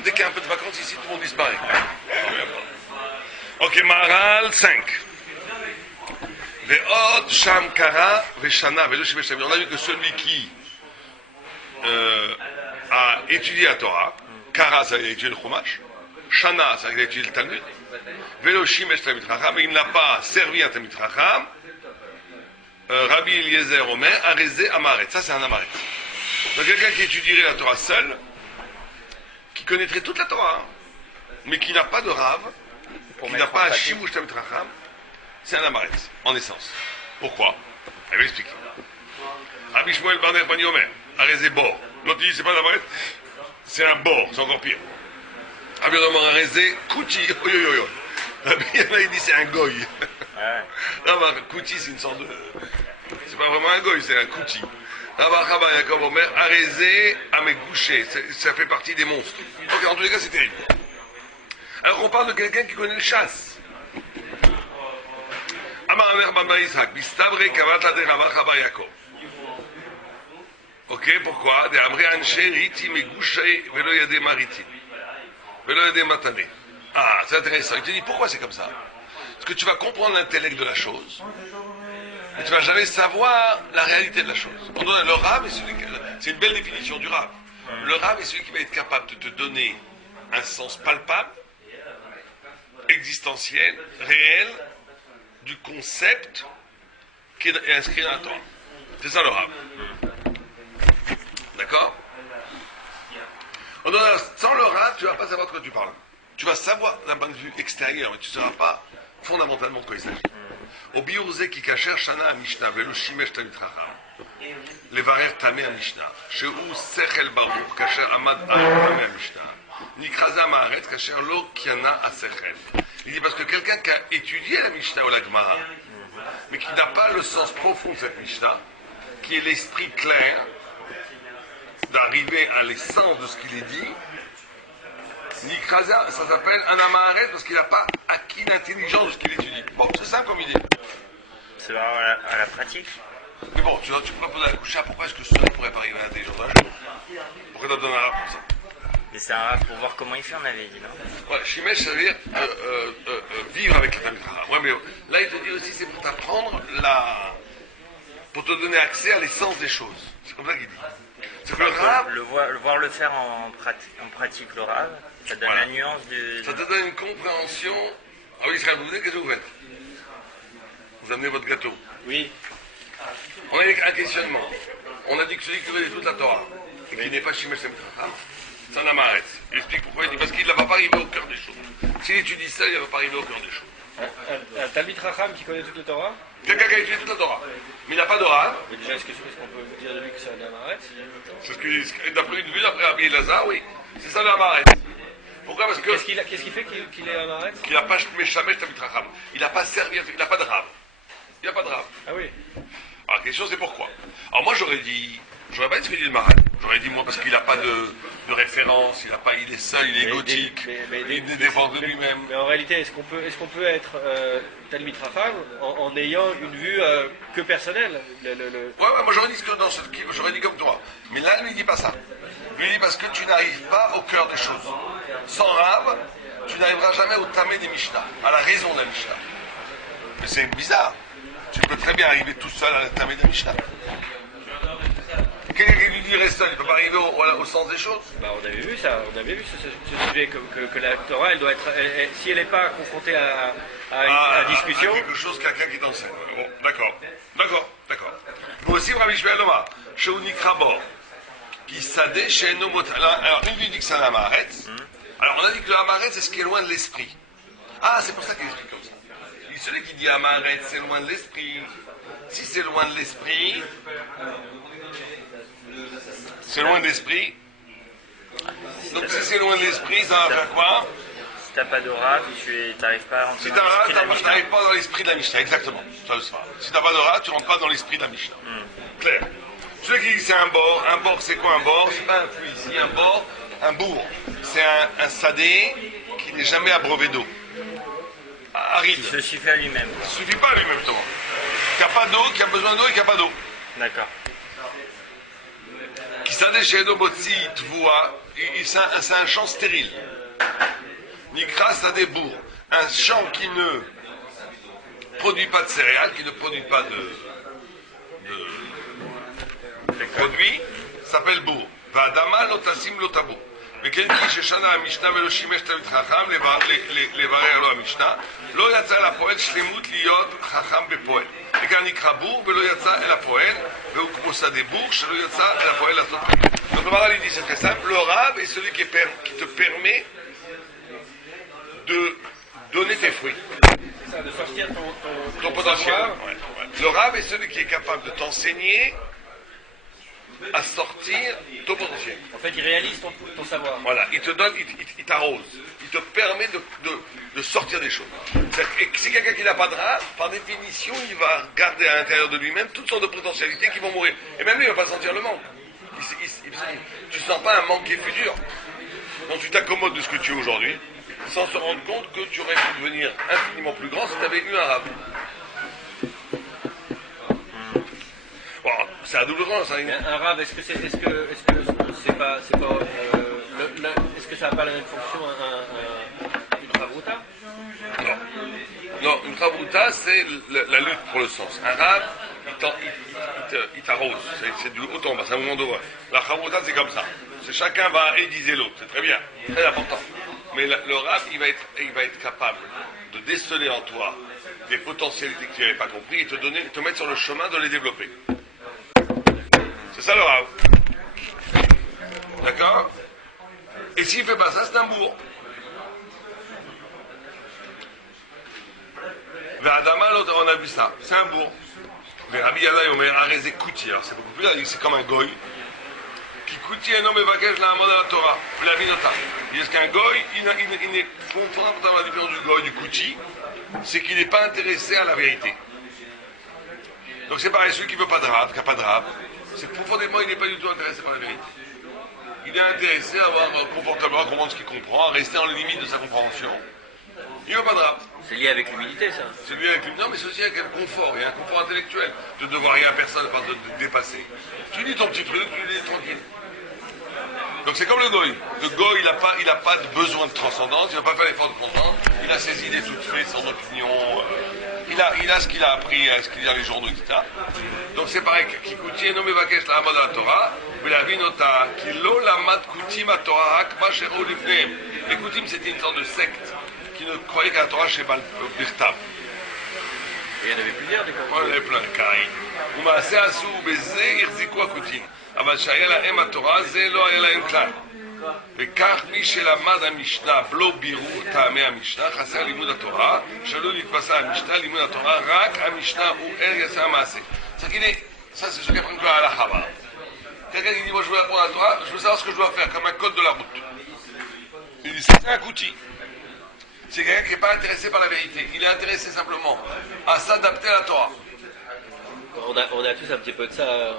dès qu'il y a un peu de vacances ici, tout le monde disparaît. Ok, Maharal 5. Ve'od sham kara ve'shana ve'lo shimesh tamid. On a vu que celui qui a étudié la Torah, kara, ça a étudié le Chumash, shana, ça a étudié le Talmud, ve'lo shimesh tamid chacham, mais il n'a pas servi un tamid chacham. Rabbi Eliezer Omer, Arezé Amaret. Ça, c'est un Amaret. Donc, quelqu'un qui étudierait la Torah seul, qui connaîtrait toute la Torah, mais qui n'a pas de Rav, qui n'a pas un Shimush Tamid Chacham, c'est un Amaret, en essence. Pourquoi? Elle va expliquer. Rabbi Shmuel Barner Bani Omer, Arezé Bor. L'autre dit, c'est pas un Amaret, c'est un Bor, c'est encore pire. Rabbi Omer Arezé Kouchi, Rabbi il dit, c'est un Goy. Non, Kouchi, c'est une sorte de. C'est pas vraiment un goy, c'est un Kouchi. Rabba Yaakov Omer, Arezé à mes gouchers. Ça fait partie des monstres. Donc, en tous les cas, c'est terrible. Alors, on parle de quelqu'un qui connaît le chasse. Amar Amer Baba Yitzhak, Bistabre Kavata de Rabba Yaakov. Ok, pourquoi? De Amre Anche Riti me gouchers, Velo Yade Maritim. Velo Yade Matane. Ah, c'est intéressant. Il te dit pourquoi c'est comme ça? Parce que tu vas comprendre l'intellect de la chose, mais tu ne vas jamais savoir la réalité de la chose. Le Rav est celui c'est une belle définition du Rav. Le Rav est celui qui va être capable de te donner un sens palpable, existentiel, réel, du concept qui est inscrit dans la Torah. C'est ça le Rav. D'accord? Sans le Rav, tu ne vas pas savoir de quoi tu parles. Tu vas savoir d'un point de vue extérieur, mais tu ne sauras pas fondamentalement de quoi il s'agit. Au biurze qui kacher shana mishnah velo shimesh tamid chacham levarer tamé a mishnah sheu sechel baruch kacher amad tamé a mishnah nikraza maaret kacher lo kiana a sechel. Il dit parce que quelqu'un qui a étudié la mishnah ou la gemara, mais qui n'a pas le sens profond de cette mishnah, qui est l'esprit clair d'arriver à l'essence de ce qu'il est dit, Nikraza, ça s'appelle un amaret parce qu'il n'a pas acquis l'intelligence de ce qu'il étudie. Bon, c'est simple comme idée. C'est à la pratique. Mais bon, tu peux pas poser la couche, pourquoi est-ce que cela ne pourrait pas arriver à l'intelligence d'un jour? Pourquoi tu as donné un arabe pour ça? Mais c'est un arabe pour voir comment il fait, on avait dit, non? Voilà, Shimesh, ça veut dire vivre avec la famille. Ouais, mais là, il te dit aussi, c'est pour t'apprendre pour te donner accès à l'essence des choses. C'est comme ça qu'il dit. C'est que le rave, voir le faire en pratique, le rave, ça donne la nuance du. Ça te donne une compréhension. Ah oui, Israël, vous venez, qu'est-ce que vous faites? Vous amenez votre gâteau. Oui. On a un questionnement. On a dit que celui qui connaît toute la Torah et qui n'est pas Shimesh Tamid Chacham, c'est un amaret. Il explique pourquoi. Il dit parce qu'il ne va pas arriver au cœur des choses. S'il étudie ça, il ne va pas arriver au cœur des choses. Un Talmid Chacham qui connaît toute la Torah? Quelqu'un qui a étudié toute la Torah, mais il n'a pas de rave. Mais déjà, est-ce qu'on peut dire de lui que c'est un amaret? C'est ce que d'après une vue, d'après Rabbi Elazar, oui. C'est ça le amaret. Pourquoi? Parce que. Qu'est-ce qui fait qu'il est amaret? Qu'il n'a pas Shimesh Tamid Chacham. Il n'a pas servi, il n'a pas de rave. Il n'a pas de rave. Ah oui. Alors la question c'est pourquoi. Alors moi j'aurais pas dit ce que dit le Maharal. J'aurais dit moi parce qu'il n'a pas de référence, il est seul, il est égotique, il ne dépend de lui-même. Mais en réalité, est-ce qu'on peut être Talmid Chacham en ayant une vue que personnelle? Ouais, moi j'aurais dit j'aurais dit comme toi. Mais là, lui il dit pas ça. Lui il dit parce que tu n'arrives pas au cœur des choses. Sans Rav, tu n'arriveras jamais au tamé des Mishnah, à la raison de la Mishnah. Mais c'est bizarre. Tu peux très bien arriver tout seul à la tamé des Mishnah. Quelqu'un qui lui dit reste seul, il ne peut pas arriver au sens des choses. Bah, on avait vu ça, ce sujet que la Torah, elle doit être, si elle n'est pas confrontée à une discussion. À quelque chose, quelqu'un qui t'enseigne. Bon, d'accord. Vous aussi, Rabbi Shmuel Omar, chez Unikrabor, qui s'adé chez Nomot. Alors, une lui dit que c'est un amaret. Alors, on a dit que le amaret, c'est ce qui est loin de l'esprit. Ah, c'est pour ça qu'il explique comme ça. Celui qui dit amaret, c'est loin de l'esprit. Si c'est loin de l'esprit, c'est loin de l'esprit. Donc si c'est loin de l'esprit, ça va faire quoi? Si t'as pas de rave, tu n'arrives pas à rentrer si dans l'esprit de la Mishnah. Tu n'arrives pas dans l'esprit de la Mishnah, exactement. Ça le sera. Si t'as pas de rave, tu rentres pas dans l'esprit de la Mishnah. Clair. Celui qui dit que c'est un bord c'est quoi un bord? C'est pas un puits ici, un bourg. C'est un sadé qui n'est jamais abreuvé d'eau. Aride. Il se suffit à lui-même. Il ne suffit pas à lui-même, Thomas. Qui n'a pas d'eau, qui a besoin d'eau et qui n'a pas d'eau. D'accord. Qui Sade Shedo Motzi Tvua, c'est un champ stérile. Nikra Sade Bour, un champ qui ne produit pas de céréales, qui ne produit pas de produits, s'appelle Bour. Va'adama lotasim lotabo. Mais quelqu'un qui sheshana Mishnah velo shimesh tamid chacham levarer lo Mishnah, lo yatsa la poel shlemut liot chacham bepoel. וכאן נקרא בור ולא יצא אל הפועל והוא כמו שדה בור שלא יצא אל הפועל לעשות פנים. Donc le Maharal dit c'est très simple, le rab est celui qui te permet de donner tes fruits. C'est ça, de sortir ton potentiel. Ouais. Le rab est celui qui est capable de t'enseigner à sortir ton potentiel. En fait, il réalise ton savoir. Voilà, il te donne, il t'arrose. Il te permet de sortir des choses. Et si quelqu'un qui n'a pas de rab, par définition, il va garder à l'intérieur de lui-même toutes sortes de potentialités qui vont mourir. Et même lui, il ne va pas sentir le manque. Tu ne sens pas un manque qui est futur. Donc tu t'accommodes de ce que tu es aujourd'hui, sans se rendre compte que tu aurais pu devenir infiniment plus grand si tu avais eu un rab. Bon, c'est à double sens. Un rab, est-ce que ça n'a pas la même fonction une ravruta? Non, une ravruta, c'est la lutte pour le sens. Un rab, il t'arrose. C'est du haut en bas, c'est un moment de voix. La ravruta, c'est comme ça. Chacun va aiguiser l'autre, c'est très bien, très important. Mais le rab, il va être capable de déceler en toi des potentialités que tu n'avais pas compris et te mettre sur le chemin de les développer. C'est ça le rab. D'accord? Et s'il ne fait pas ça, c'est un bourg. Ve'adama l'autre, on a vu ça. C'est un bourg. Rabbi Yadai Omer Arezé Kouti. Alors c'est beaucoup plus là, c'est comme un goy. Qui Kouti un homme évaquage la mode à la Torah. La vinota. Il dit qu'un goy, il est fondamentalement la différence du goy, du Kouti, c'est qu'il n'est pas intéressé à la vérité. Donc c'est pareil, celui qui ne veut pas de rab, qui n'a pas de rab, c'est profondément, il n'est pas du tout intéressé par la vérité. Il est intéressé à avoir confortablement à comprendre ce qu'il comprend, à rester en limite de sa compréhension. Il ne veut pas de rab. C'est lié avec l'humilité, ça. C'est lié avec l'humilité, non, mais c'est aussi avec un confort, il y a un confort intellectuel, de devoir rien à personne, de te dépasser. Tu dis ton petit truc, tu le dis tranquille. Donc c'est comme le goy. Le goy, il n'a pas de besoin de transcendance, il ne va pas faire l'effort de comprendre, il a ses idées toutes faites, son opinion, il a ce qu'il a appris, ce qu'il y a dans les journaux, etc. Donc c'est pareil, Kikuti nommé Vakesh la Hamad la Torah, mais la Vinota, Kilo la Mat Kutim à Torah, Hakma Shero Lifneem. Les Kutim, c'était une sorte de secte qui ne croyait qu'à la Torah chez Birtab. Il y en avait plusieurs, des Il y en avait plein, Kaï. Umaase Asu, Beze, Irziku Akutim. אבל שהיה להם התורה, זה לא היה להם כלל. וכך מי שלמד המשנה בלא בירור טעמי המשנה, חסר לימוד התורה, שלא נתפסה המשנה, לימוד התורה, רק המשנה הוא יעשה המעשה. Ça c'est ce qu'apprend le halakha. Quelqu'un qui dit moi je veux apprendre la Torah, je veux savoir ce que je dois faire, comme un code de la route. Il dit c'est un kouti. C'est quelqu'un qui n'est pas intéressé par la vérité, il est intéressé simplement à s'adapter à la Torah. On a tous un petit peu de ça.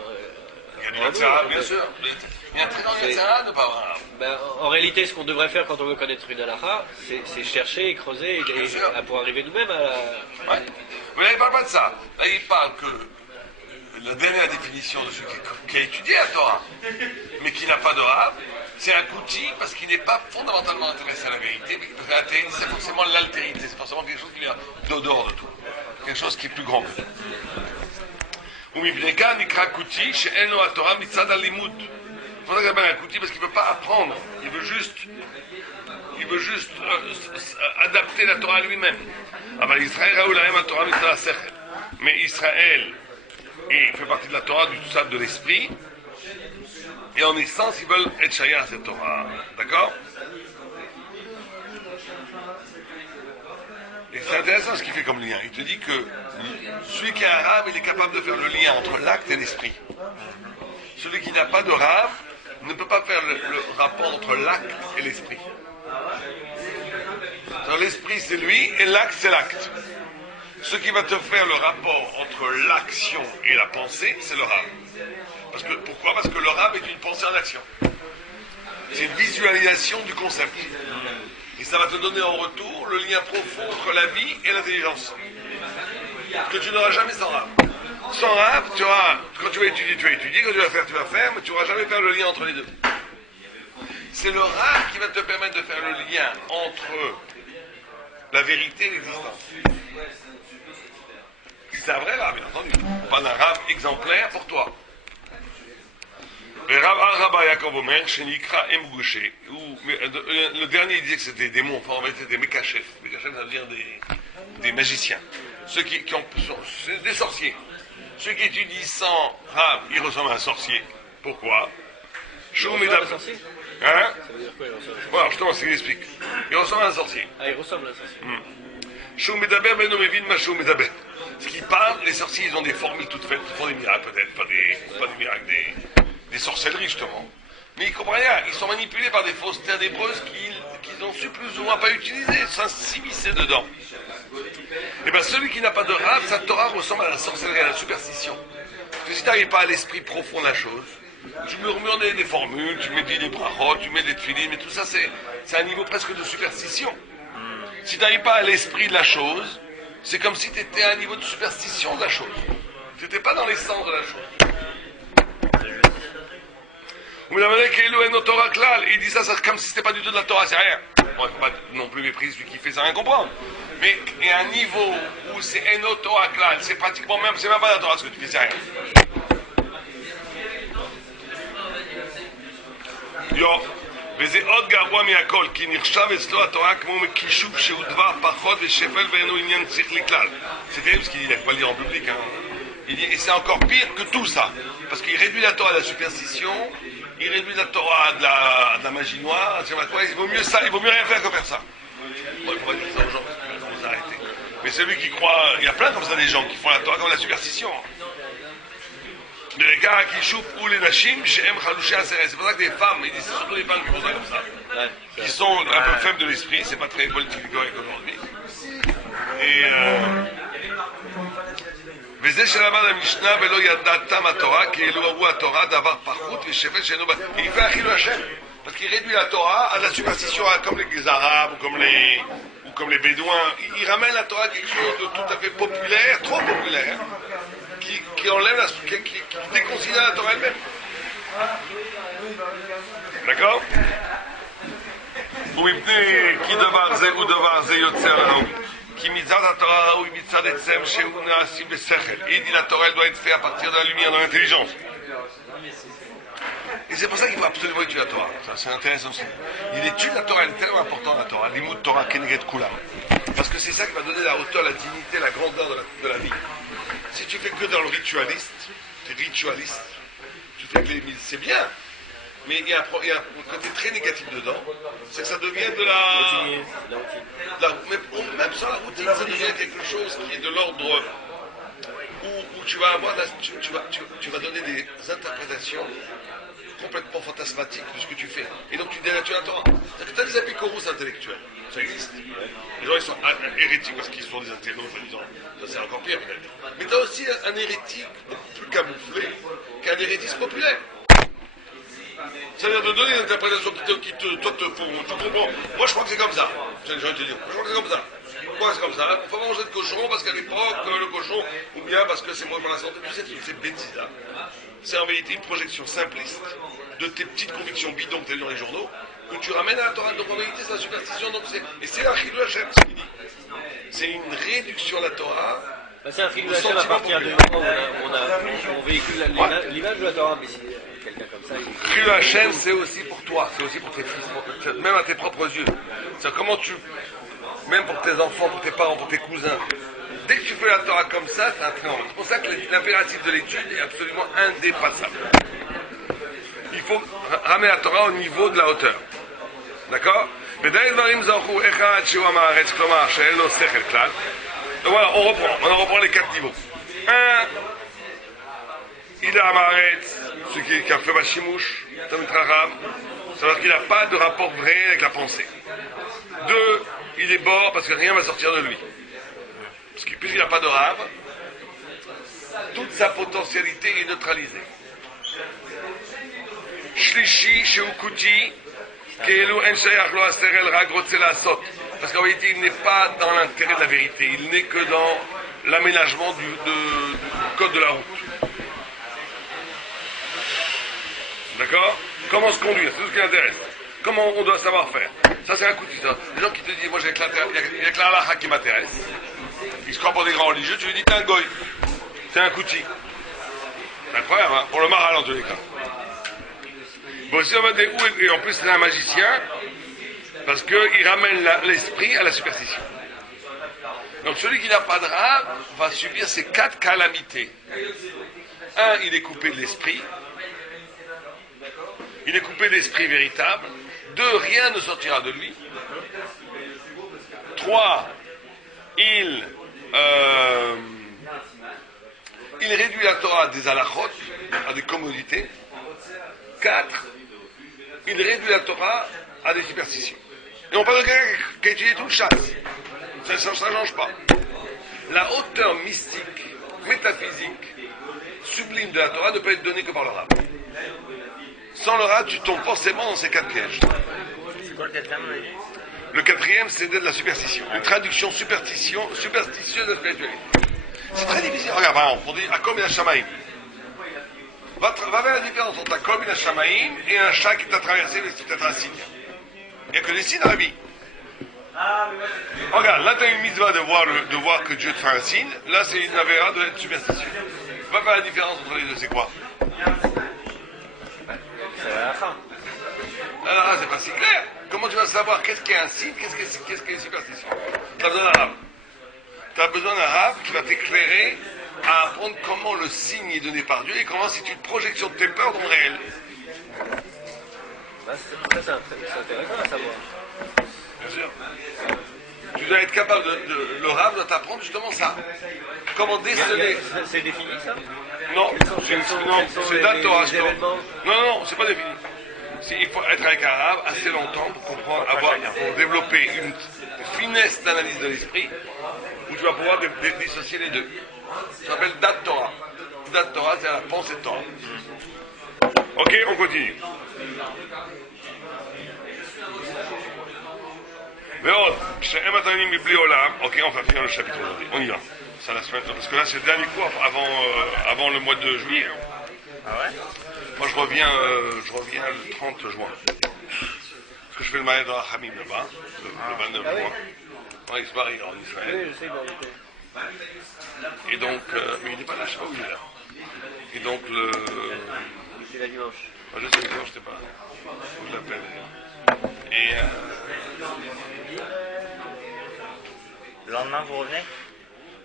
Il y a du Yatzara, bien sûr. Il y a un très grand Yatzara de ne pas avoir. En réalité, ce qu'on devrait faire quand on veut connaître une halakha, c'est chercher et creuser pour arriver nous-mêmes à la... Ouais. Mais là, il ne parle pas de ça. Là, il parle que la dernière définition de celui qui a étudié la Torah, mais qui n'a pas de rab, c'est un kouti parce qu'il n'est pas fondamentalement intéressé à la vérité, mais parce que l'altérité, c'est forcément l'altérité, c'est forcément quelque chose qui vient d'au-dehors de tout. Quelque chose qui est plus grand que tout. ומבנקה נקרא כותי שאין לו התורה מצד הלימוד. C'est pour ça qu'il s'appelle un kouti parce qu'il ne veut pas apprendre, il veut juste adapter la Torah à lui-même. אבל ישראל ראו להם התורה מצד השכל. Mais Israël fait partie de la Torah, du stade de l'esprit, et en essence ils veulent être shaya à cette Torah. D'accord? Et c'est intéressant ce qu'il fait comme lien. Il te dit que celui qui a un rab, il est capable de faire le lien entre l'acte et l'esprit. Celui qui n'a pas de rab ne peut pas faire le rapport entre l'acte et l'esprit. L'esprit c'est lui et l'acte c'est l'acte. Ce qui va te faire le rapport entre l'action et la pensée, c'est le rab. Pourquoi? Parce que le rab est une pensée en action. C'est une visualisation du concept. Et ça va te donner en retour le lien profond entre la vie et l'intelligence. Que tu n'auras jamais sans rab. Sans Rav, tu auras, quand tu vas étudier, quand tu vas faire, mais tu n'auras jamais faire le lien entre les deux. C'est le Rav qui va te permettre de faire le lien entre la vérité et l'existence. C'est un vrai Rav, bien entendu. Pas un Rav exemplaire pour toi. Le dernier il disait que c'était des démons, enfin en fait c'était des mécachefs. Mécachefs, ça veut dire des magiciens. Ceux qui c'est des sorciers. Ceux qui étudient sans Rav, ils ressemblent à un sorcier. Pourquoi? Il ressemble à un sorcier? Hein? Ça veut dire quoi, il ressemble à un sorcier? Voilà, justement, c'est ce qu'il explique. Il ressemble à un sorcier. Ah, il ressemble à un sorcier. Ce qui parle, les sorciers, ils ont des formules toutes faites, ils font des miracles peut-être, pas des miracles, des sorcelleries justement. Mais ils comprennent rien, ils sont manipulés par des fausses terres hébreuses qu'ils ont su plus ou moins pas utiliser, s'immiscer dedans. Et bien celui qui n'a pas de Rav, sa Torah ressemble à la sorcellerie, à la superstition. Parce que si tu n'arrives pas à l'esprit profond de la chose, tu murmures des formules, tu mets des brachot, tu mets des tefilines, mais tout ça c'est un niveau presque de superstition. Si tu n'arrives pas à l'esprit de la chose, c'est comme si tu étais à un niveau de superstition de la chose. Tu n'étais pas dans l'essence de la chose. Il dit ça, c'est comme si c'était pas du tout de la Torah, c'est rien. Bon, il ne faut pas non plus mépriser celui qui fait ça, rien comprendre. Mais il y a un niveau où c'est Eno Torah Klal, c'est pratiquement même, c'est même pas la Torah ce que tu fais, c'est rien. Yo. וזה עוד גרוע מהכל, כי נחשב אצלו התורה כמו מקישוב שהוא דבר פחות ושפל ואינו עניין שכלי כלל. C'est terrible ce qu'il dit, il ne faut pas le dire en public. Hein. Il dit, et c'est encore pire que tout ça, parce qu'il réduit la Torah à la superstition, il réduit la Torah à de la magie noire, il vaut mieux ça, il vaut mieux rien faire que faire ça. Bon, il ne faut pas dire ça aux gens, parce qu'ils vont s'arrêter. Mais celui qui croit, il y a plein comme ça des gens qui font la Torah comme la superstition. C'est pour ça que des femmes, ils disent c'est surtout les femmes qui font ça comme ça, qui sont un peu faibles de l'esprit, c'est pas très politique correct aujourd'hui. Et il fait un chilou Hashem, parce qu'il réduit la Torah à la superstition, comme les Arabes ou comme les Bédouins. Il ramène la Torah à quelque chose de tout à fait populaire, trop populaire, qui enlève qui déconsidère la Torah elle-même. D'accord? Qui דבר זה ודבר זה יוצר לנו. כי מצד התורה ראוי מצד עצם שהוא נעשים בשכל. Il dit la Torah elle doit être faite à partir de la lumière, de l'intelligence. Et c'est pour ça qu'il faut absolument étudier la Torah. Ça, c'est intéressant aussi. Il étudie la Torah, elle est tellement importante la Torah. L'imout Torah Keneged Kulam. Parce que c'est ça qui va donner la hauteur, la dignité, la grandeur de la vie. Si tu fais que dans le ritualiste, tu es ritualiste, tu fais que les mises, c'est bien. Mais il y a un côté très négatif dedans, c'est que ça devient de même sans la routine, ça devient quelque chose qui est de l'ordre où tu vas avoir, tu vas donner des interprétations complètement fantasmatiques de ce que tu fais. Et donc tu dénatures la Torah. C'est-à-dire que tu as des apikoros intellectuels, ça existe. Les gens ils sont hérétiques parce qu'ils sont des intellectuels, disant, ça c'est encore pire peut-être. Mais tu as aussi un hérétique beaucoup plus camouflé qu'un hérétisme populaire. C'est-à-dire de donner une interprétation toi te font, tu comprends. Moi je crois que c'est comme ça. Les gens te disent, je crois que c'est comme ça. Pourquoi c'est comme ça? Il ne faut pas manger de cochon parce qu'à l'époque, le cochon, ou bien parce que c'est bon pour la santé. Tu sais, toutes ces bêtises-là. C'est en vérité une projection simpliste de tes petites convictions bidons que tu as lues dans les journaux, que tu ramènes à la Torah. Donc en vérité, c'est la superstition. Donc et c'est la chilou Hashem, ce qu'il dit. C'est une réduction à la Torah. Bah, c'est un chilou Hashem à partir du moment où on véhicule l'image de la Torah. Mais si quelqu'un comme ça. Chilou Hashem, c'est aussi pour toi, c'est aussi pour tes fils, même à tes propres yeux. C'est comment même pour tes enfants, pour tes parents, pour tes cousins. Dès que tu fais la Torah comme ça, c'est un triomphe. C'est pour ça que l'impératif de l'étude est absolument indépassable. Il faut ramener la Torah au niveau de la hauteur. D'accord? Donc voilà, on reprend les 4 niveaux. 1, il a Amaretz, celui qui a fait Bashimouch, Tamit Raham, c'est-à-dire qu'il n'a pas de rapport vrai avec la pensée. 2, il est bord parce que rien ne va sortir de lui. Parce que puisqu'il n'a pas de rave, toute sa potentialité est neutralisée. Shlishi, Sheukuti, Keelu en shayach lo aserel rag rotze lasot. Parce qu'en réalité, il n'est pas dans l'intérêt de la vérité, il n'est que dans l'aménagement du code de la route. D'accord? Comment se conduire, c'est tout ce qui intéresse. Comment on doit savoir faire. Ça, c'est un coup de ça. Les gens qui te disent, moi, il n'y a que la halakha qui m'intéresse. Ils se croient pour des grands religieux, tu lui dis, t'es un goy. T'es un kouti. C'est incroyable, hein, pour le maral, en tous les cas. Bon, si on va dire, et en plus, c'est un magicien, parce qu'il ramène l'esprit à la superstition. Donc, celui qui n'a pas de rave va subir ces 4 calamités. 1, il est coupé de l'esprit. Il est coupé d'esprit véritable. 2, rien ne sortira de lui. 3, il réduit la Torah à des halachot, à des commodités. 4, il réduit la Torah à des superstitions. Et on parle de quelqu'un qui a étudié tout le chasse. Ça ne change pas. La hauteur mystique, métaphysique, sublime de la Torah ne peut être donnée que par le Rav. Sans le Rav, tu tombes forcément dans ces 4 pièges. C'est quoi le quatrième? Le 4e, c'est de la superstition. Une traduction superstitieuse de la spiritualité. C'est très difficile. Regarde, par exemple, on dit Akom et Hashamaim. Va voir la différence entre Akom et Hashamaim et un chat qui t'a traversé, mais c'est peut-être un signe. Il n'y a que des signes dans la vie. Regarde, là tu as une mitzvah de voir que Dieu te fait un signe. Là, c'est une avéra de être superstitieux. Va faire la différence entre les deux, c'est quoi? C'est la fin. Alors, c'est pas si clair. Comment tu vas savoir qu'est-ce qui est un signe, qu'est-ce qui est une superstition? Tu as besoin d'un rave. Tu as besoin d'un rave qui va t'éclairer à apprendre comment le signe est donné par Dieu et comment c'est une projection de tes peurs dans le réel. Bah, c'est intéressant à savoir. Bien sûr. Tu dois être capable le rave doit t'apprendre justement ça. Comment déceler. C'est défini ça? Non, c'est date Torah. Non, c'est pas défini. Il faut être avec un rave assez longtemps pour comprendre, pour développer une finesse d'analyse de l'esprit où tu vas pouvoir dissocier les deux. Ça s'appelle date Torah. Date Torah, c'est la pensée de Torah. Ok, on continue. Ok, on va finir le chapitre aujourd'hui. On y va. C'est la semaine, parce que là, c'est le dernier cours avant le mois de juillet. Ah ouais? Moi, je reviens le 30 juin. Parce que je fais le mariage dans la Hamim là-bas, le 29 juin. Il se marie en Israël. Oui, je sais, Et donc, mais il n'est pas là, je ne sais pas où il est là. Et donc, c'est la dimanche. Moi, je sais que je sais pas. Faut que je l'appelle. Et Le lendemain, vous revenez?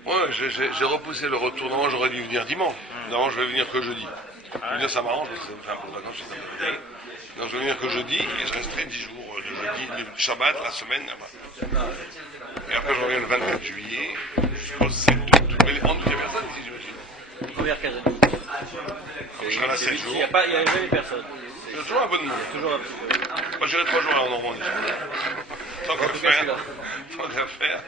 ouais, j'ai repoussé le retour. Normalement, j'aurais dû venir dimanche. Normalement, je vais venir que jeudi. Je veux dire, ça m'arrange parce que ça me fait un peu de vacances. Donc, je vais venir que jeudi et je resterai 10 jours de jeudi, du Shabbat, la semaine là-bas. Et après, je reviens le 24 juillet jusqu'au 7 août. Mais en tout, il n'y a personne ici, j'imagine. Première case. Je serai là 7 jours. Il n'y a jamais personne. Il y a toujours un peu de monde. Toujours un peu. Moi, j'irai 3 jours là en Normandie. Tant qu'à faire. Tant qu'à faire.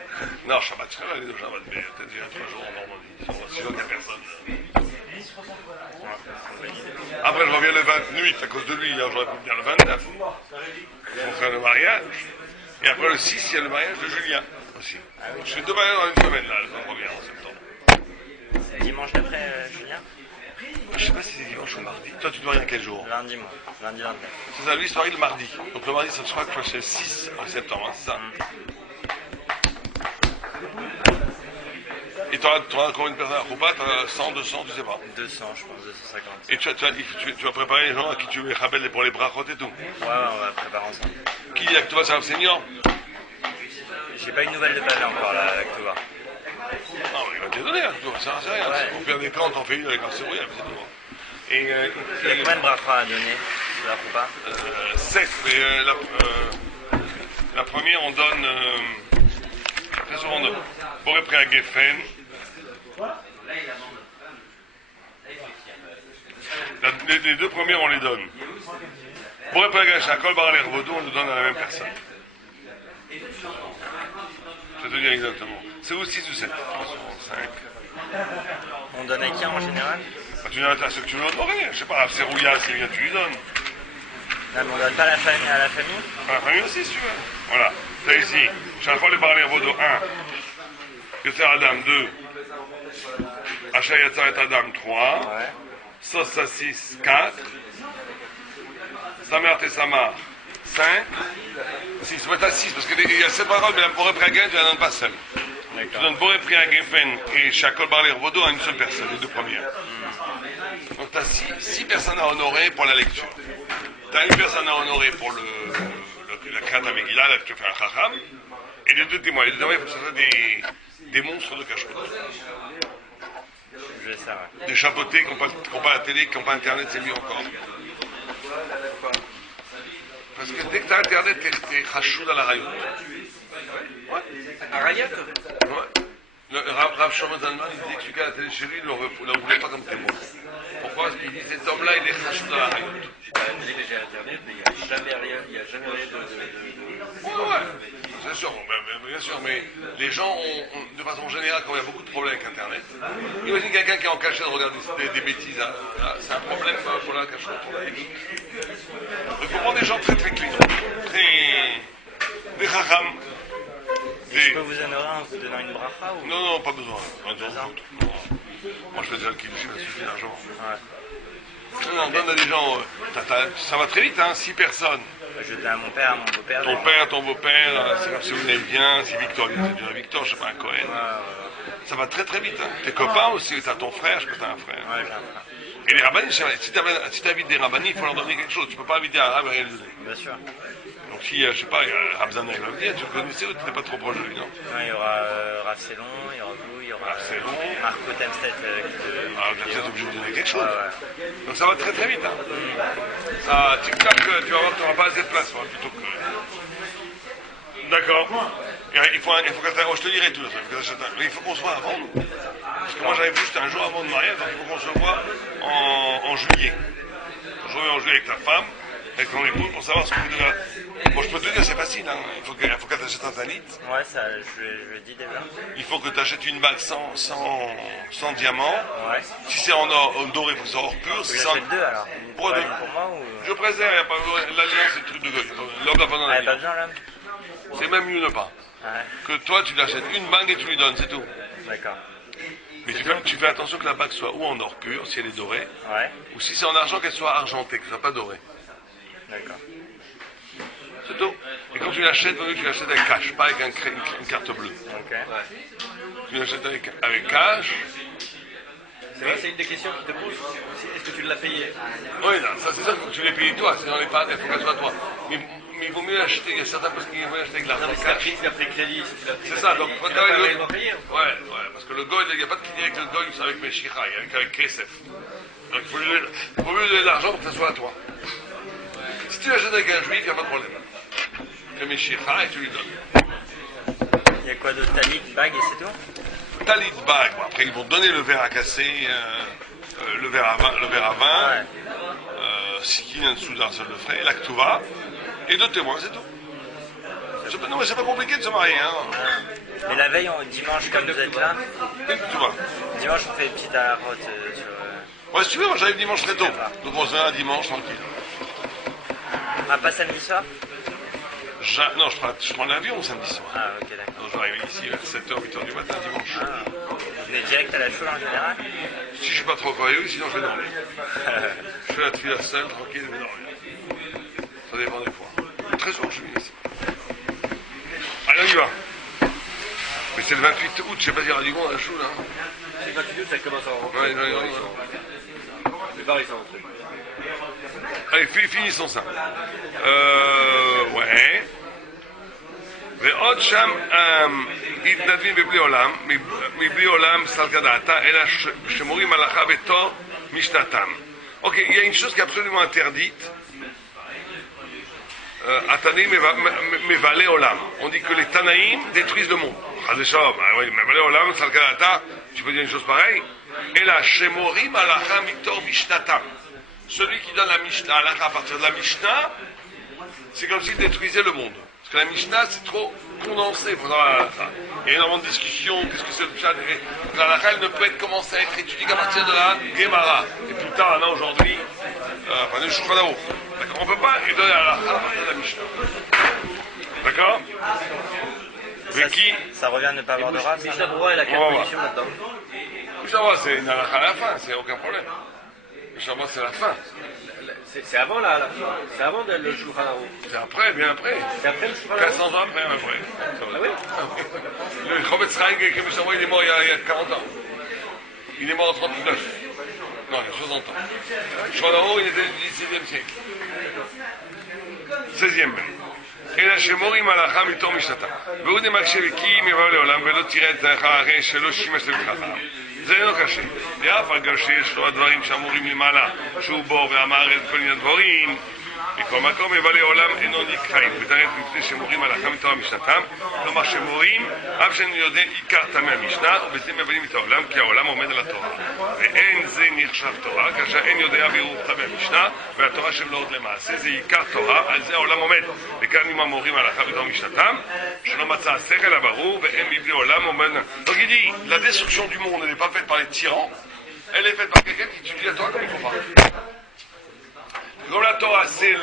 Non, Shabbat, je serai là les deux Shabbat, mais peut-être j'irai 3 jours en Normandie. Sinon, il n'y a personne. Après, je reviens le 28 à cause de lui. Hein, j'aurais pu venir le 29. Il faut faire le mariage. Et après, le 6, il y a le mariage de Julien aussi. Je fais 2 mariages dans une semaine là. Je reviens en septembre. C'est dimanche d'après, Julien? Je sais pas si c'est dimanche ou mardi. Toi, tu dois rien quel jour? Lundi, moi. Lundi 29. C'est ça, lui, il se marie le mardi. Donc le mardi, ça, je crois que c'est le 6 en septembre, hein, c'est ça. Et tu auras combien de personnes à Roupa? Tu as 100, 200, tu sais pas. 200, je pense, 250. Et tu vas préparer les gens à qui tu les rappelles pour les brachot et tout. Ouais, on va préparer ensemble. Qui dit Actova, c'est un senior? J'ai pas une nouvelle de Palais encore, là, avec toi. Non, mais il va te les donner, Actova, ça sert à rien. Ouais. Pour faire des camps, t'en fais une avec un serrouille, c'est tout. Et Il y a combien de brachot à donner sur la Roupa? 7, mais la première, on donne. Très souvent, on donne. Pour être prêt à Geffen. Les 2 premières, on les donne. Pour être prêt à Geffen, à Kol Bar Vaudou, on le donne à la même personne. Je vais te dire exactement. C'est ou 6 ou 7. 5. On donne à qui en général? Bah, tu donnes à ceux que tu veux honorer. Je sais pas, c'est Rouilla, s'il vient, tu lui donnes. Non, mais on donne pas à la famille? À la famille aussi, si tu veux. Voilà. T'as ici, chaque fois les Bar Vaudou 1. Yotzer Adam 2. Asher Yatzar et Adam 3, Ouais. Sos Sassis 4, Samer Tessamar 5, 6. Tu vas être à 6 parce qu'il y a 7 paroles, mais la Boré Priagen, tu ne la donnes pas seule. Tu D'accord. donnes Boré Priagen et Shakol Barler Vodo à une seule personne, les deux premières. Donc tu as 6 personnes à honorer pour la lecture. Tu as une personne à honorer pour la Krata Megillah, là tu fais un Chacham, et les deux témoins. Les deux témoins, il faut que ce soit des monstres de cachot. Je vais ça, ouais. Des chapeautés qui n'ont pas la télé, qui n'ont pas internet, c'est mieux encore. Parce que dès que tu as internet, t'es chachoud à la rayon. Arayat Ouais. Rav Shlomo Zalman, il disait que celui qui a la télé chez lui, il ne la voulait pas comme témoin. Pourquoi? Parce qu'il dit cet homme-là, il est chachoud à la rayon. J'ai Internet, mais il n'y a jamais rien, Ouais, c'est sûr, bien sûr, mais les gens ont, de façon générale, quand il y a beaucoup de problèmes avec Internet, imagine quelqu'un qui est en cachette de regarder des bêtises, là, c'est un problème pour la cachette, pour la équipe. Il faut prendre des gens très très clean, des chacham. Et je peux vous honorer en vous donnant une bracha ou... Non, pas besoin. Pas besoin. Non. Moi je fais déjà le kiddush, il m'a suffi d'argent. Ouais. Non, donne à des gens, ça va très vite, hein, 6 personnes. Je donne à mon père, à mon beau-père. Ton père, ton beau-père, si vous venez bien, si Victor, il dit Victor, je sais pas, un Cohen. Ça va très très vite. Hein. Tes copains aussi, t'as ton frère, je crois que t'as un frère. Ouais, j'ai un frère. Et les rabbinis, si t'invites des rabbinis, il faut leur donner quelque chose. Tu peux pas inviter un rab et rien lui donner. Bien sûr. Donc si, je sais pas, il y a Rabzana, il va me dire, tu le connaissais ou tu n'étais pas trop proche de lui, non? Non, il y aura Rav Selon, il y aura vous, il y aura Marco Temstedt. Ah, tu es obligé de donner quelque chose. Ouais. Donc ça va très très vite. Hein. Ça, tic-tac, tu vas voir que tu n'auras pas assez de place, hein, plutôt que... D'accord. Il faut je te dirai tout ça. Mais il faut qu'on se voit avant nous. Parce que moi j'avais vu, c'était un jour avant de mariage, donc il faut qu'on se voit en juillet. On se voit en juillet avec ta femme, avec ton époux, pour savoir ce que vous devez... Bon, je peux te dire, c'est facile. Hein. Il faut que tu achètes un talit. Ouais, ça, je le dis déjà. Il faut que tu achètes une bague sans diamant. Ouais. Si c'est en or, doré, il faut que c'est or pur. Si c'est en... J'achète deux alors. Pour deux. Une pour moi ou... Je préserve, il n'y a pas l'alliance, c'est le truc de gueule. L'homme n'a pas dans Ah, la pas besoin là. C'est même mieux ne pas. Ouais. Que toi, tu lui achètes une bague et tu lui donnes, c'est tout. D'accord. Mais tu fais attention que la bague soit ou en or pur, si elle est dorée, Ouais. ou si c'est en argent, qu'elle soit argentée, qu'elle ne soit pas dorée. D'accord. C'est tout. Et quand tu l'achètes, tu l'achètes avec cash, pas avec une carte bleue. Ok. Tu l'achètes avec cash. C'est vrai, c'est une des questions qui te pose. Est-ce que tu l'as payé? Oui, non, ça c'est ça, faut que tu les payes toi, sinon il faut qu'elle soit toi. Mais il vaut mieux l'acheter, il y a certains parce qu'il vaut mieux l'acheter avec l'argent cash. Tu as pris crédit. C'est ça, donc tu l'as pas réellement payé. Ouais, parce que le goy, il n'y a pas de crédit avec le goy, c'est avec Meshicha, il y a avec Kesef. Donc il faut mieux donner de l'argent pour que ça soit à toi. Si tu l'achètes avec un juif, il n'y a pas de problème. Tu fais Meshicha et tu lui donnes. Il y a quoi d'autre? Talit, bague et c'est tout? Talit bag, bon, après ils vont te donner le verre à casser, le verre à vin, Ouais. Sikin, Soudar, seul de frais, la Ktuva, et deux témoins, c'est tout. Non, mais c'est pas compliqué de se marier, hein. Mais la veille, dimanche, comme vous êtes là, Une Ktuva. dimanche on fait une petite ararote sur... Ouais, si tu veux, moi j'arrive dimanche très tôt. Donc on se verra dimanche, tranquille. Ah, pas samedi soir? Non, je prends l'avion samedi soir. Ah, ok, d'accord. Donc je vais arriver ici à 7h, 8h du matin, dimanche. Ah. Vous venez direct à la choule en général? Si je suis pas trop curieux, sinon je vais dormir. Je fais la tefila seule, tranquille, je vais dormir. Ça dépend des fois. Très souvent, je suis ici. Allez, on y va. Mais c'est le 28 août, je sais pas s'il y aura du monde à la choule, hein. C'est 28 août, ça commence à rentrer. Ouais. Les bars, ils sont rentrés. Allez, finissons ça. Ouais. ועוד שם מתנדבים מבלי עולם סלקדעתה, אלא שמורים הלכה בתור משנתם. Ok, il y a une chose qui est absolument interdite. Atanim Mevale Olam. On dit que les Tanaïm détruisent le monde. Mevale Olam, Salkadata, tu peux dire une chose pareille. Et la Shemorim Alacha Mitor Mishnatam. Celui qui donne la Mishnah, Alacha à partir de la Mishnah, c'est comme s'il détruisait le monde. Parce que la Mishnah, c'est trop condensé. Il y a énormément de discussions. Qu'est-ce que c'est le Pshat? La Halakha, elle ne peut être commencée à être étudiée qu'à partir de la Gemara. Et plus tard, là, aujourd'hui, enfin, le Shulchan Aruch. D'accord? On ne peut pas donner la Halakha à partir de la Mishnah. D'accord? Mais qui? Ça revient à ne pas avoir de rab, ça? Mishnah Brura, elle a 4 positions là-dedans. Le Shabbat, c'est une halakha à la fin, c'est aucun problème. Le Shabbat, c'est la fin. C'est avant là, c'est avant le Shulchan Aruch. C'est après, bien après. C'est après le Shulchan 400 Aruch. ans après, après. Ah oui. Le Chometz Chaim, qui est mort il est mort il y a 40 ans. Il est mort en 39. Non, il y a 60 ans. Shulchan Aruch, il était du 17e siècle. 16e même. אלא שמורים הלכה מתור משנתם. והוא דמקשה וכי מבוא לעולם ולא תראה את דרך הרי שלא שימש לבחרם. זה אינו קשה. ואף על גב שיש לו הדברים שאמורים למעלה, שהוא בו ואמר את כל מיני דברים, מכל מקום מבלי עולם אינו נקראים. ודרך מפני שמורים הלכה מתור משנתם, כלומר שמורים, אף שאני יודע עיקר תמי המשנה, ובזה מבלים את העולם, כי העולם עומד על התורה. ואין זה נחשב תורה, כאשר אין יודע בירור תמי המשנה, והתורה שלו עוד למעשה, זה עיקר תורה, על זה העולם עומד. וכאן עם המורים הלכה מתור משנתם, שלא מצא השכל הברור, והם מבלי עולם עומד. Donc il dit, la destruction du monde, elle n'est pas faite par les tyrans, elle est faite par quelqu'un qui étudie la Torah comme il faut pas. Comme la Torah, c'est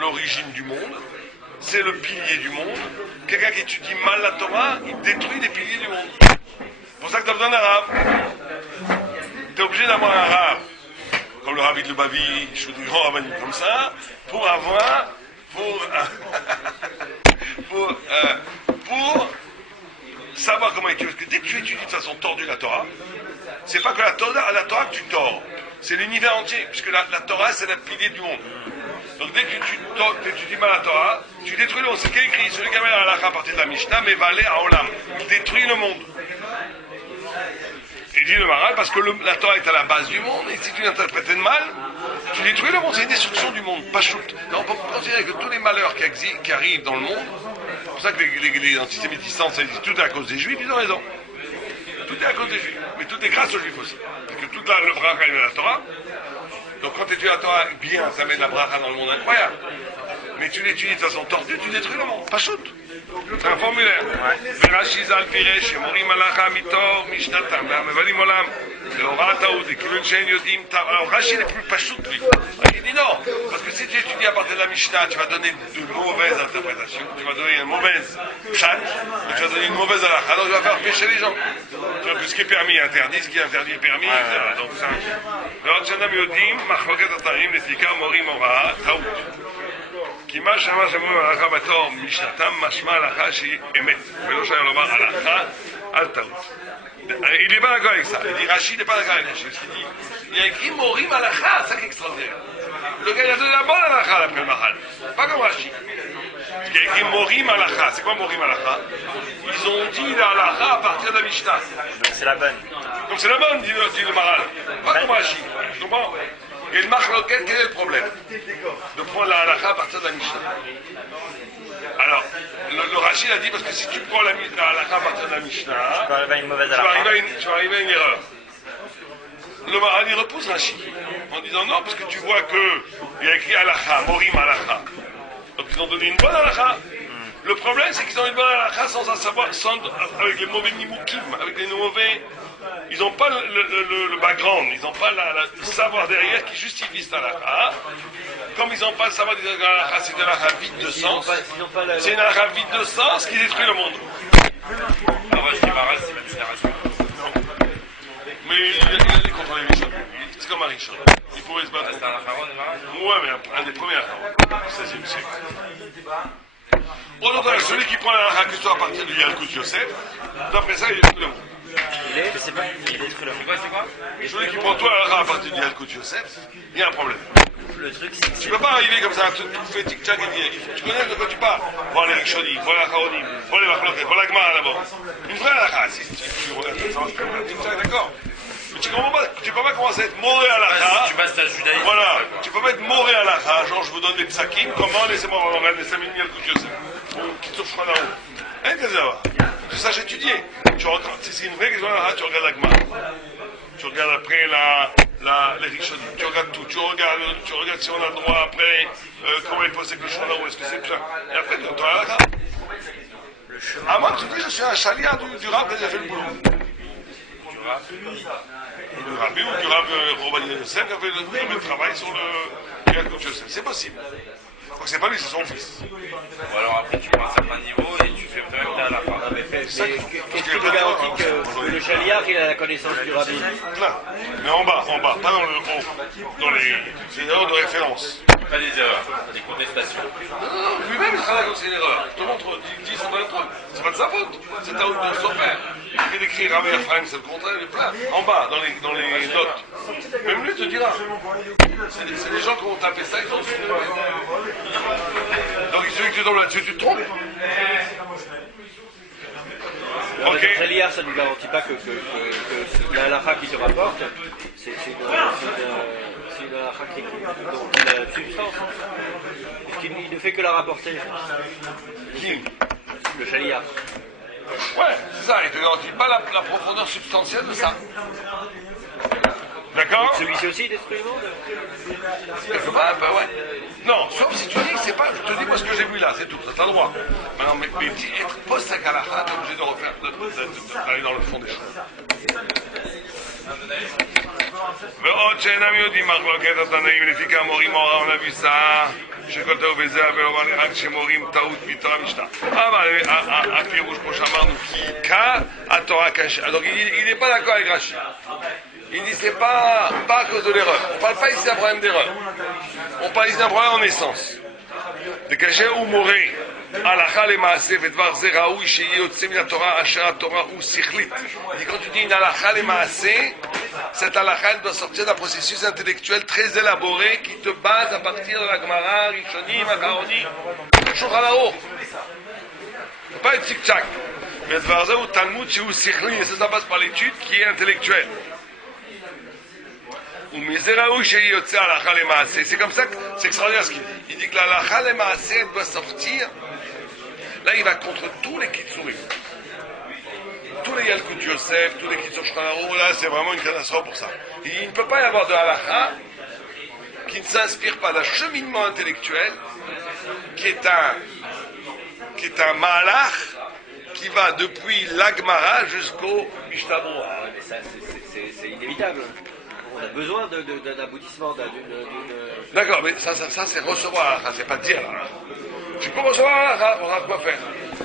l'origine du monde, c'est le pilier du monde. Quelqu'un qui étudie mal la Torah, il détruit les piliers du monde. C'est pour ça que tu as besoin d'un rave. Tu es obligé d'avoir un rave, comme le Rabbi de Lubavitch ou des grands rabbins comme ça, pour savoir comment étudier. Parce que dès que tu étudies de façon tordue la Torah, c'est pas que la Torah que tu tords. C'est l'univers entier, puisque la Torah, c'est le pilier du monde. Donc dès que tu étudies mal la Torah, tu détruis le monde. C'est écrit, celui qui amène la halakha à partir de la Mishnah, mais va aller à Olam. Il détruit le monde. Il dit le Maharal, parce que la Torah est à la base du monde, et si tu l'interprètes mal, tu détruis le monde. C'est une destruction du monde, pas shoot. On peut considérer que tous les malheurs qui arrivent dans le monde, c'est pour ça que les antisémitisants, ça dit tout est à cause des Juifs, ils ont raison. Tout est à cause des Juifs, mais tout est grâce aux Juifs aussi. Parce que toute la bracha est de la Torah. Donc quand tu étudies la Torah bien, ça met de la bracha dans le monde incroyable. Mais tu l'étudies de façon tordue, tu détruis le monde. Pas shoot. C'est un formulaire. ורש"י ז"ל פירש שמורים הלכה מתור משנתם והמבלים עולם להוראת טעות וכיוון שאין יודעים. Alors Rashi est plus pashut lui. Il dit non, parce que si tu étudies à partir de la Mishnah, tu vas donner de mauvaises interprétations, tu vas donner une mauvaise pshat, tu vas donner une mauvaise halakha, donc tu vas faire pécher les gens. Tu vois que ce qui est permis est interdit, ce qui est interdit est permis, etc. Donc ça. ועוד שאינם יודעים מחלוקת אתרים לפיקר מורים הוראה טעות. כי מה שאמרו הלכה בתור משנתם משמע הלכה שהיא אמת, ולא שהיה לומר הלכה על טעות. Il n'est pas d'accord avec ça. Il dit Rachid n'est pas d'accord avec Rachid. Il y a écrit Morim Halakha, c'est ça qui est extraordinaire. Le gars il a donné la bonne Halakha d'après le Maharal. Pas comme Rachid. Il y a écrit Morim Halakha. C'est quoi Morim Halakha? Ils ont dit la Halakha à partir de la Mishnah. Donc c'est la bonne. Donc c'est la bonne, dit le Maharal. Pas comme Rachid. Tu comprends? Il y a une marque locale, quel est le problème? De prendre la Halakha à partir de la Mishnah. Alors, le Rachid a dit, parce que si tu prends la halakha à partir de la Mishnah, Tu vas arriver à une mauvaise tu vas halakha. arriver à une erreur. Le Maharal il repousse Rachid en disant non, parce que tu vois qu'il y a écrit halakha, morim halakha. Donc ils ont donné une bonne halakha. Le problème, c'est qu'ils ont une bonne halakha sans savoir, avec les mauvais nimukim, avec les mauvais. Ils n'ont pas le background, ils n'ont pas le savoir derrière qui justifie cette halakha. Comme ils n'ont pas le savoir derrière la halakha, c'est de la halakha vide de sens. C'est une halakha vide de sens qui détruit le monde. Alors, je dis Maharal, c'est la fédération. Mais il a dit contre les Rishon. C'est comme un Rishon. Il pouvait se battre. C'est un Acharon de Maharal. Ouais, mais un des premiers Acharon, du XVIe siècle. Au contraire, celui qui prend la halakha que ce soit à partir du Yalkut Yosef, d'après ça, il détruit le monde. Je sais pas, il détruit le monde. C'est quoi? Celui qui prend toi la halakha à partir du Yalkut Yosef, il y a un problème. Le truc, c'est que Tu ne peux pas arriver comme ça, tout fait tic-tac et dire, tu connais de quoi tu parles. Voir les Rishonim, voir les Acharonim, voir les Machloket, voir la Gemara d'abord. Une vraie halakha, si tu regardes ça, tu regardes tic-tac, d'accord. Mais tu comprends pas, tu peux pas commencer à être moré halakha. tu passes ta judaïsme. Voilà, tu peux pas être moré halakha, genre je vous donne des psakim, comment, laissez-moi regarder les 5 minutes Yalkut Yosef. Ou Kitzur Shulchan Aruch. Tu saches étudier. Si c'est une vraie question halakha, tu regardes la Gemara. Tu regardes après les Rishonim, tu regardes tout, tu regardes si on a le droit après, comment il pose avec le Shulchan Aruch, est-ce que c'est tout ça. Et après, tu as la halakha. À moins que tu dises, je suis un chaliard du rab qui a fait le boulot. Du rabbi ou du rab Robani Yosef qui a fait le travail sur le Yalkut Yosef. C'est possible. Donc c'est pas lui, c'est son fils. Ou alors après, tu prends un certain niveau et tu fais même ta halakha. ça. Mais qu'est-ce qui nous garantit que le chaliar, il a la connaissance du rabbi? Là. Mais en bas, pas dans le haut. Dans les erreurs de référence. Pas des erreurs, des contestations. Non, lui-même il travaille comme c'est une erreur. Je te montre, dis c'est pas un truc. C'est pas de sa faute. C'est à eux de son père. Il fait d'écrire Rabbi Frank, c'est le contraire, il est plein. En bas, dans les notes. Même lui te dira. C'est des gens qui ont tapé ça, ils ont su. Donc celui que tu tombes là-dessus, tu te trompes. Le chaliar, ça ne nous garantit pas que la halakha qui te rapporte, c'est une halakha qui a une substance. Il ne fait que la rapporter. Qui? Le chaliar. Ouais, c'est ça, il ne te garantit pas la profondeur substantielle de ça. D'accord? Celui-ci aussi détruit le monde? Quelque part, ben ouais. Non, sauf si tu dis que c'est pas. Je te dis moi ce que j'ai vu là, c'est tout, ça t'as le droit. Maintenant, mais être post-Akalacha, t'es obligé de refaire, d'aller dans le fond des choses. ועוד שאינם יודעים מחלוקת התנאים לפי כמורים מורה on a vu ça שכל טעות בזה ולומר לי רק שמורים טעות מתורה משנה אבל הפירוש כמו שאמרנו כי כאן התורה קשה donc il n'est pas d'accord avec Rashi il dit c'est pas à cause de l'erreur on parle pas ici d'un problème d'erreur on parle ici d'un problème en essence de קשה ומורה הלכה למעשה ודבר זה ראוי שיהיה יוצא מן התורה אשר התורה הוא שכלית. Et quand tu dis une halakha למעשה, cette halakha elle doit sortir d'un processus intellectuel très élaboré qui te base à partir de la Gemara, Rishonim, Akaronim, Shulchan Aruch. Pas être tic-tac. Mais דבר זה הוא תלמוד שהוא שכלי, et ça passe par l'étude qui est intellectuelle. ומזה ראוי שיהיה יוצא הלכה למעשה. C'est comme ça que c'est extraordinaire ce qu'il dit. Il dit que la halakha למעשה elle doit sortir. Là, il va contre tous les Kitsurim. Tous les Yalkut Yosef, tous les Kitsur Shulchan Aruch, là, c'est vraiment une catastrophe pour ça. Et il ne peut pas y avoir de halakha qui ne s'inspire pas d'un cheminement intellectuel qui est un malach qui va depuis l'Agmara jusqu'au Mishnah Berurah. Mais ça, c'est inévitable. On a besoin d'un aboutissement, D'accord, mais ça c'est recevoir halakha, c'est pas dire halakha. Tu peux recevoir halakha, on a quoi faire.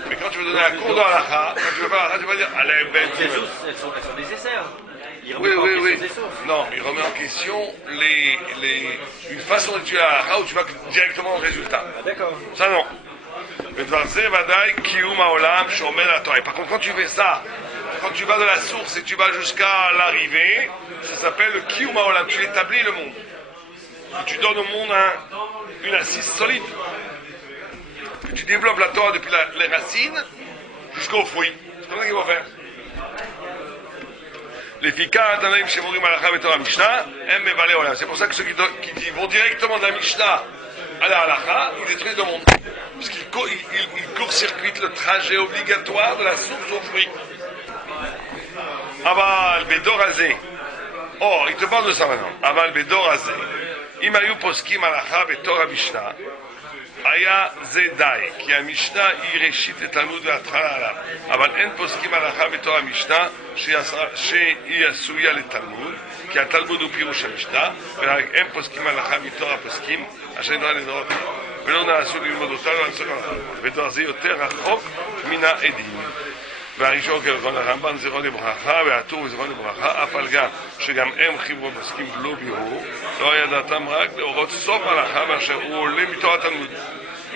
Mais quand tu veux donner un cours de halakha, quand tu veux faire halakha, tu vas dire allez, ben. Les sources, elles sont nécessaires. Oui. Non, il remet en question une façon d'étudier la halakha où tu vas directement au résultat. Ah, d'accord. Ça non. Mais par contre, quand tu fais ça, quand tu vas de la source et tu vas jusqu'à l'arrivée, ça s'appelle le Kiyum Haolam. Tu établis le monde. Tu donnes au monde une assise solide. Tu développes la Torah depuis les racines jusqu'au fruit. C'est comme ça qu'ils vont faire. C'est pour ça que ceux qui vont directement de la Mishnah à la halakha, ils détruisent le monde. Parce qu'ils court-circuitent le trajet obligatoire de la source au fruit. Aval Bedor Hazé. Oh, il te parle de ça maintenant. Aval Bedor Hazé. Imayu poskim halakha betor Mishnah. היה זה די, כי המשנה היא ראשית לתלמוד והתחלה עליו, אבל אין פוסקים הלכה בתור המשנה שהיא עשויה לתלמוד, כי התלמוד הוא פירוש המשנה, ורק אין פוסקים הלכה בתור הפוסקים, אשר נראה לדורות, ולא נעשו ללמוד אותה, לא נעשו הלכה, ודבר זה יותר רחוק מן העדים. והראשון כלכון הרמב"ן זכרון לברכה, והטור זכרון לברכה, אף על גם שגם הם חיברו פוסקים בלא בירור, לא היה דעתם רק להורות סוף הלכה, ואשר הוא עולה מתור התלמוד.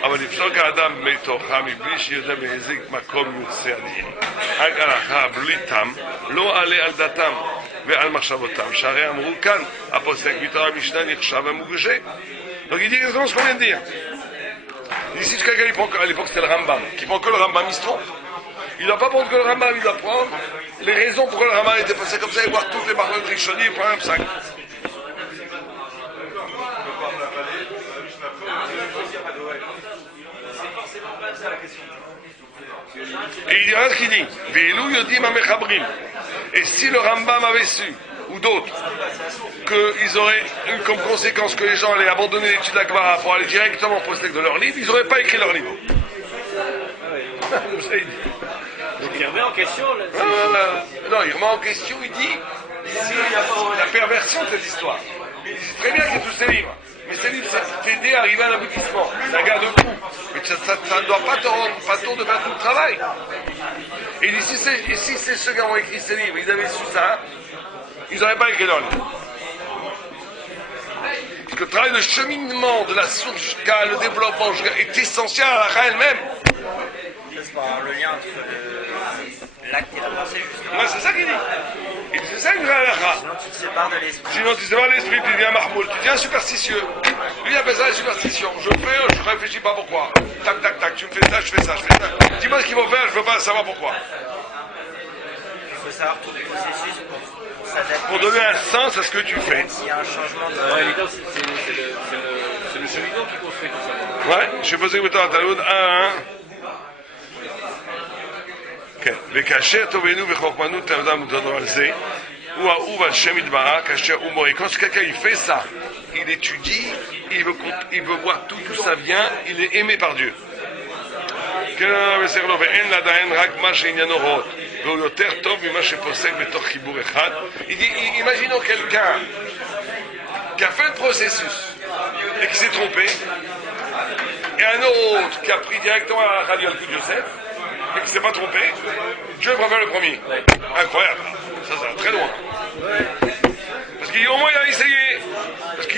אבל לפסוק האדם מתוכה מבלי שיודע באיזה מקום יוצא הדין. רק הלכה בלי טעם, לא עלה על דעתם ועל מחשבותם, שהרי אמרו כאן, הפוסק מתור המשנה נחשב ומוגשה. Donc il dit exactement ce qu'on vient de dire. Ici, quelqu'un à l'époque c'était le Rambam, qui prend que le Rambam, il se trompe. Il ne doit pas prendre que le Rambam, il doit prendre les raisons pourquoi le Rambam était passé comme ça et voir toutes les paroles de Rishonim et prendre un sac. Et il dira ce qu'il dit. Ve'elu yodim ha'mechabrim. Et si le Rambam avait su, ou d'autres, qu'ils auraient eu comme conséquence que les gens allaient abandonner l'étude de la Gemara pour aller directement au postec de leur livre, ils n'auraient pas écrit leur livre. Donc il remet en question. Non, il remet en question, il dit ici, la perversion de cette histoire. C'est très bien qu'il y ait tous ces livres, mais ces livres, c'est t'aider à arriver à l'aboutissement. C'est un garde-fou. Mais ça ne doit pas te rendre pas tour de faire tout le travail. Et il dit, si c'est ceux qui ont écrit ces livres, ils avaient su ça, ils n'auraient pas écrit leur livre. Parce que le travail de cheminement de la source jusqu'à le développement est essentiel à la Halakha elle-même. C'est pas le lien entre l'acte et la pensée, justement. Ouais, c'est ça qu'il dit. Et c'est ça une vraie Halakha. Sinon, tu te sépares de l'esprit. Sinon, tu sépares l'esprit, tu deviens Mahmoud, tu deviens superstitieux. Lui, il appelle ça la superstition. Je fais, je réfléchis pas pourquoi. Tac, tac, tac, tu me fais ça, je fais ça, je fais ça. Dis-moi ce qu'il faut faire, je veux pas savoir pourquoi. Il faut savoir tout le processus pour s'adapter. Pour donner un sens à ce que tu fais. S'il y a un changement de... En réalité, c'est le cheminement qui construit tout ça. Ouais, je suis posé maintenant à Talmud 1 à 1. כן, וכאשר תובענו בחוכמנות תעמדם מותנו על זה, הוא אהוב על שם יתברך, כאשר הוא מורה. Quand quelqu'un il fait ça, il étudie, il veut voir d'où ça vient, il est aimé par Dieu. כן, בסדר לו, ואין לעדיין רק מה שעניינו הוד, והוא יותר טוב ממה שפוסק בתוך חיבור אחד. Il dit, imaginons quelqu'un qui a fait le processus et qui s'est trompé, et un autre qui a pris directement à la radio le coup de Yosef, et qui ne s'est pas trompé, Dieu préfère le premier. Incroyable. Ça va très loin. Parce qu'au moins il a essayé. Parce que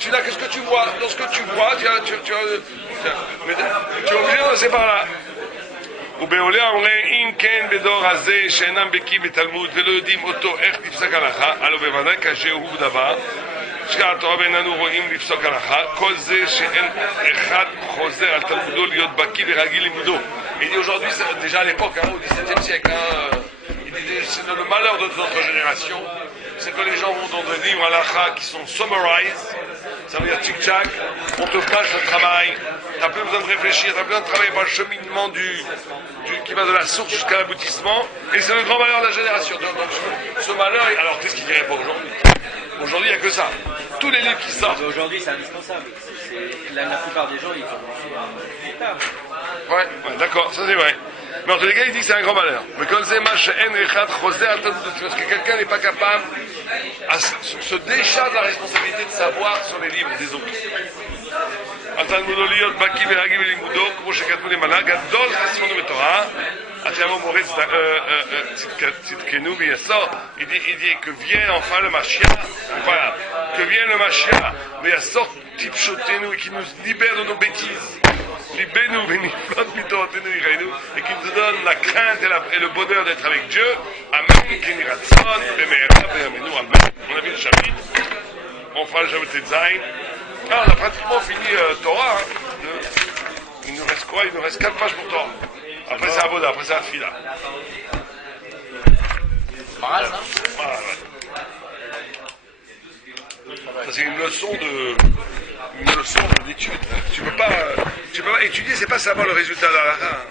tu n'as que ce que tu vois. Dans ce que tu vois, tu es obligé de passer par là. ובעולה אומרים, אם כן בדור הזה שאינם בקיא בתלמוד ולא יודעים אותו איך לפסוק הלכה, הלא בוודאי כאשר הוא דבר שכן התורה ואיננו רואים לפסוק הלכה, כל זה שאין אחד חוזר על תלמודו להיות בקיא ורגיל לימודו. Il dit aujourd'hui, déjà à l'époque, au XVIIe siècle, il dit c'est le malheur de notre génération, c'est que les gens vont dans des livres halakha qui sont summarized, ça veut dire tic-tac, on te flash le travail, t'as plus besoin de réfléchir, t'as besoin de travailler par le cheminement qui va de la source jusqu'à l'aboutissement, et c'est le grand malheur de la génération. Donc, ce malheur, alors qu'est-ce qu'il dirait pas aujourd'hui? Aujourd'hui, il n'y a que ça. Tous les livres qui sortent. Aujourd'hui, c'est indispensable. La plupart des gens, ils font des tables. Ouais, d'accord, ça c'est vrai. Mais en tous les cas, il dit que c'est un grand malheur. Mais quand c'est parce que quelqu'un n'est pas capable à se décharger de la responsabilité de savoir sur les livres des autres. Il dit que vient enfin le Mashiach, voilà, que vient le Mashiach, mais à sorte type chotenu et qui nous libère de nos bêtises. Et qui nous donne la crainte et le bonheur d'être avec Dieu. Amen. On a vu le chapitre. On fera le chapitre de Zayn. Ah, on a pratiquement fini Torah. Il nous reste quoi? Il nous reste 4 pages pour Torah. Après c'est Avoda, après c'est Atfila. Mal, ça. Voilà. Ça c'est une leçon d'étude. Tu peux pas étudier, c'est pas savoir le résultat de la halakha.